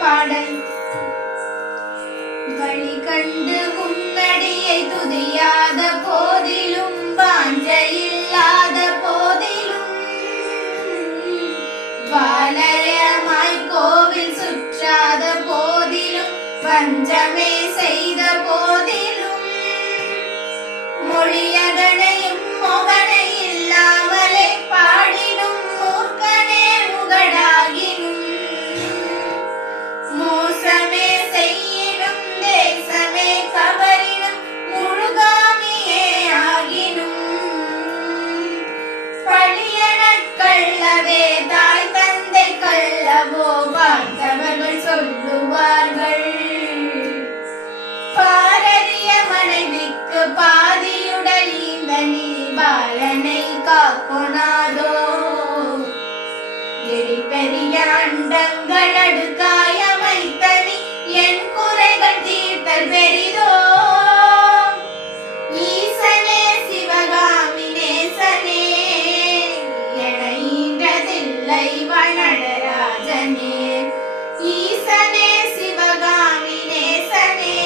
பாடல். வழி கண்டு உன்னடியை துதியாத போதிலும், வாஞ்சையில்லாத போதிலும், வாலயமாய் கோவில் சுற்றாத போதிலும், வஞ்சமே செய்த போதிலும், மொழியகனையும் மொகனை இல்லாமலே பாடினும், மூர்க்கனே முகடாகினும், மோசமே செய்யினும், தேசமே கவரினும், முழுகாமியே ஆகினும், பழியனக் கள்ளவே தாய் தந்தை கள்ளவோ பார்த்தவர்கள் சொல்லுவார்கள். பாரதிய மனைவிக்கு பாதியுடல் இந்த நீ பாலனை காக்கொணாதோ. எரிபெரிய அண்டங்கள் அடுக்காயமைத்தனி என் குறைகள் தீர்த்தல் பெரிதோ. ஈசனே சிவகாமி நேசனே என ஈன்றதில்லை வனடராஜனே. ஈசனே சிவகாமி நேசனே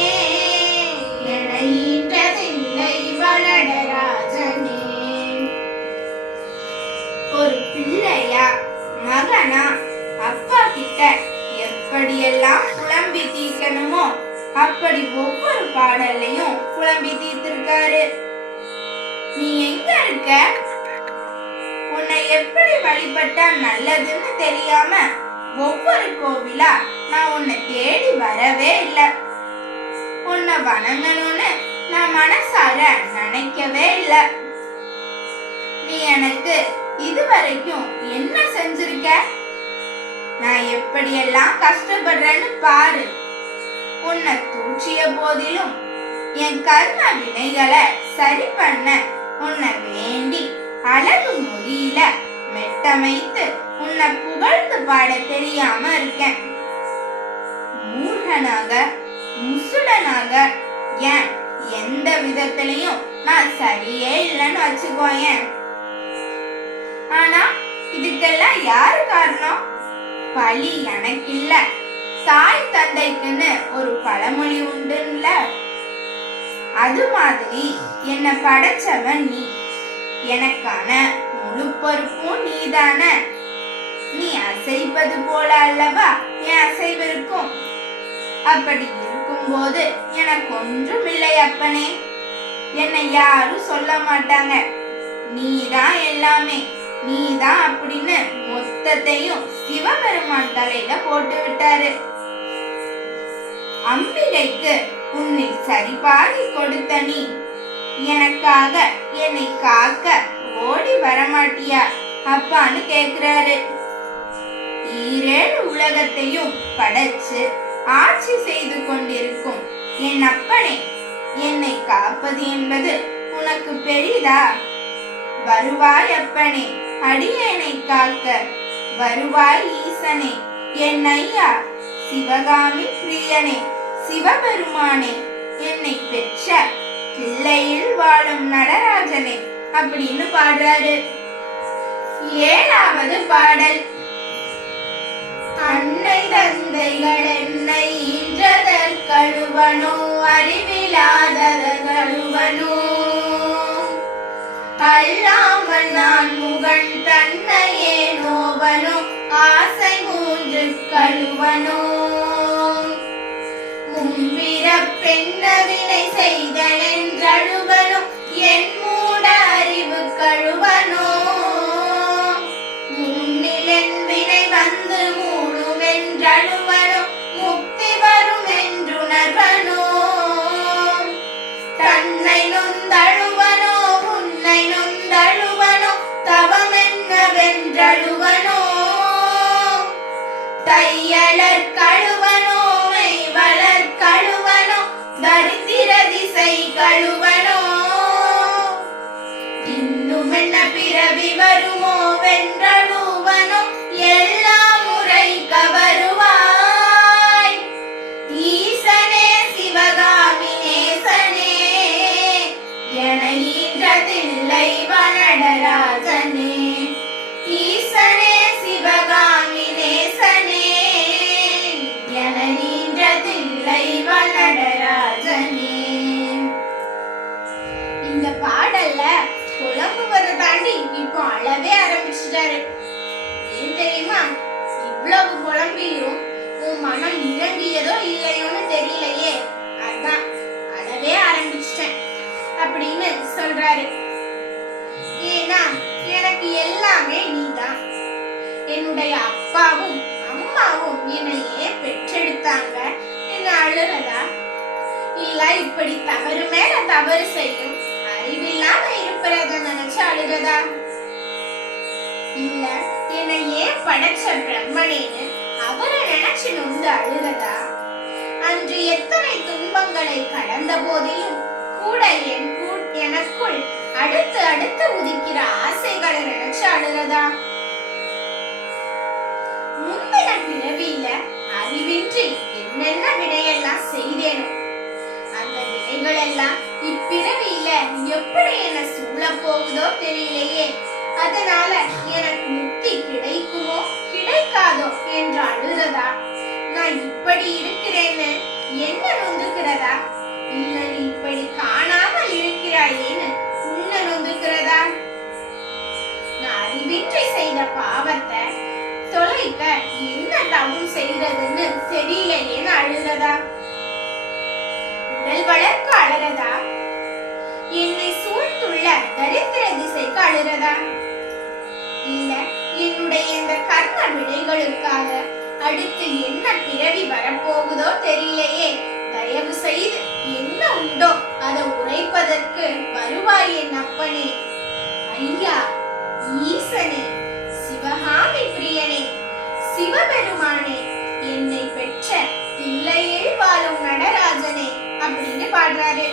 என ஈன்றதில்லை வனடராஜனே. ஒரு பிள்ளையா மகனா அப்பா கிட்ட எப்படியெல்லாம் புலம்பி தீர்க்கணுமோ அப்படி ஒவ்வொரு பாடல்லையும் புலம்பி தீர்த்திருக்காரு. நீ எங்க இருக்க? உன்னை எப்படி வழிபட்டா நல்லதுன்னு தெரியாம ஒவ்வொரு கோவிலா நான் உன்னை தேடி வரவே இல்லை. உன்னை வணங்கணும்னு நான் மனசார நினைக்கவே இல்லை. நீ எனக்கு இதுவரைக்கும் என்ன செஞ்சிருக்க? நான் எப்படியெல்லாம் கஷ்டப்படுறேன்னு பாரு. உன்னை தூற்றிய போதிலும் என் கர்ம வினைகளை சரி பண்ண உன்னை வேண்டி அழகு மொழியில மெட்டமைத்து உன்னை புகழ்ந்து பாட தெரியாம இருக்கேன். மூர்கனாக முசுடனாக ஏன் எந்த விதத்திலையும் நான் சரியே இல்லைன்னு வச்சுக்கோயேன். ஆனா இதுக்கெல்லாம் யாரு காரணம்? பழி எனக்கு இல்ல, தாய் தந்தைக்குன்னு ஒரு பழமொழி உண்டுல்ல. அது மாதிரி என்ன படைச்சவன் நீ, எனக்கான முழு பொறுப்பும் நீதான. நீ அசைப்பது போல அல்லவா என் அசைவிருக்கும். அப்படி இருக்கும்போது எனக்கு ஒன்றும் இல்லை அப்பனே. என்னை யாரும் சொல்ல மாட்டாங்க, நீதான் எல்லாமே, நீதான் அப்படின்னு மொத்தத்தையும் சிவபெருமான் தலையில போட்டு விட்டாரு. அம்பிகைக்கு உன்னை சரிபாகி கொடுத்த நீ எனக்காக என்னை காக்க ஓடி வரமாட்டியா அப்பான்னு கேக்குறாரு. ஈரேழு உலகத்தையும் படைச்சு ஆட்சி செய்து கொண்டிருக்கும் என் அப்பனே, என்னை காப்பது என்பது உனக்கு பெரிதா? வருவாய் அப்பனே, அடியேனை காக்க வருவாய் ஈசனே, என் ஐயா சிவகாமி பிரியனே, சிவபெருமானே, என்னை பெற்ற பிள்ளையில் வாழும் நடராஜனே அப்படின்னு பாடுறாரு. ஏழாவது பாடல். அன்னை தந்தைகள் என்னை ஈன்றதற்கழுவனோ, அறிவிலாததற்கழுவனோ, அல்லாமல் நான் முகன் தன்னையே நோவனோ, ஆசை மூன்று கழுவனோ, முன்பிறப்பென்னவினை செய்தனென்றழுவனோ, என் மூட அறிவு கழுவனோ, முன்னிலென் வினை வந்து மூடுமென்றழுவனோ, முக்தி வரும் என்றுணர்வனோ, தன்னை நொந்தழுவனோ, உன்னை நொந்தழுவனோ, தவமென்னவென்றழுவனோ, தையலர் கழுவனோ, மெய்வளர் கழுவனோ, தரித்திர திசை கழுவனோ, இன்னும் என்ன பிறவி வருமோ வென்றழுவனோ, எல்லா முறை கவருவாய். ஈசனே சிவகாமி நேசனே என ஈன்றதில்லை வனடராஜனே. ஈசனே சிவகாமி நேசனே என பாடல்ல புலம்புவதை தாண்டி இப்போ அழவே ஆரம்பிச்சிட்டாரு. ஏன் தெரியுமா? இவ்வளவு புலம்பியும் உன் மனம் இறங்கியதோ இல்லையோன்னு தெரியலையே, அதான் அழவே ஆரம்பிச்சிட்டேன் அப்படின்னு சொல்றாரு. ஏன்னா எனக்கு எல்லாமே நீதான். என்னுடைய அப்பாவும் அம்மாவும் என்னை ஏன் பெற்றெடுத்தாங்க என்ன அழுறதா? இல்ல இப்படி தவறு மேல தவறு செய்யும் அறிவில்லாம இருப்பத நினைச்சு அழுறதா? இல்ல என்னை ஏன் படைச்ச பிரம்மனேன்னு அவரை நினைச்சு நொந்து அழுறதா? அன்று எத்தனை துன்பங்களை கடந்த போதிலும் கூட எனக்குள் அடுத்து அடுத்து உதிக்கிற ஆசைகளை நினைச்சு அழுறதா? முந்தின பிறவியில அறிவின்றி என்னென்ன வினையெல்லாம் செய்தேனோ அந்த வினைகள் எல்லாம் இப்பிறவியில எப்படி என்ன சூழ போகுதோ தெரியலையே, அதனால எனக்கு முக்தி கிடைக்குமோ கிடைக்காதோ என்று அழுறதா? நான் இப்படி இருக்கிறேன்னு என்ன நொந்துக்கிறதா? இல்ல நீ இப்படி காணாமல் இருக்கிறாயேன்னு உன்னை நொந்துக்கிறதா? நான் அறிவின்றி செய்த பாவத்தை தொலைக்க என்ன தவம் செய்யறதுன்னு தெரியலையேன்னு அழுறதா? உடல் வளர்க்க அழறதா? என்னை சூழ்ந்துள்ள தரித்திர திசைக்கு அழுறதா? இல்ல என்னுடைய இந்த கர்ம வினைகளுக்காக அடுத்து என்ன பிறவி வரப்போகுதோ தெரியலையே, தயவு செய்து என்ன உண்டோ அதை உரைப்பதற்கு வருவாய் என் அப்பனே. ஐயா, ஈசனே, சிவகாமி பிரியனே, சிவபெருமானே, என்னை பெற்ற பிள்ளையில் வாழும் நடராஜனே அப்படின்னு பாடுறாரு.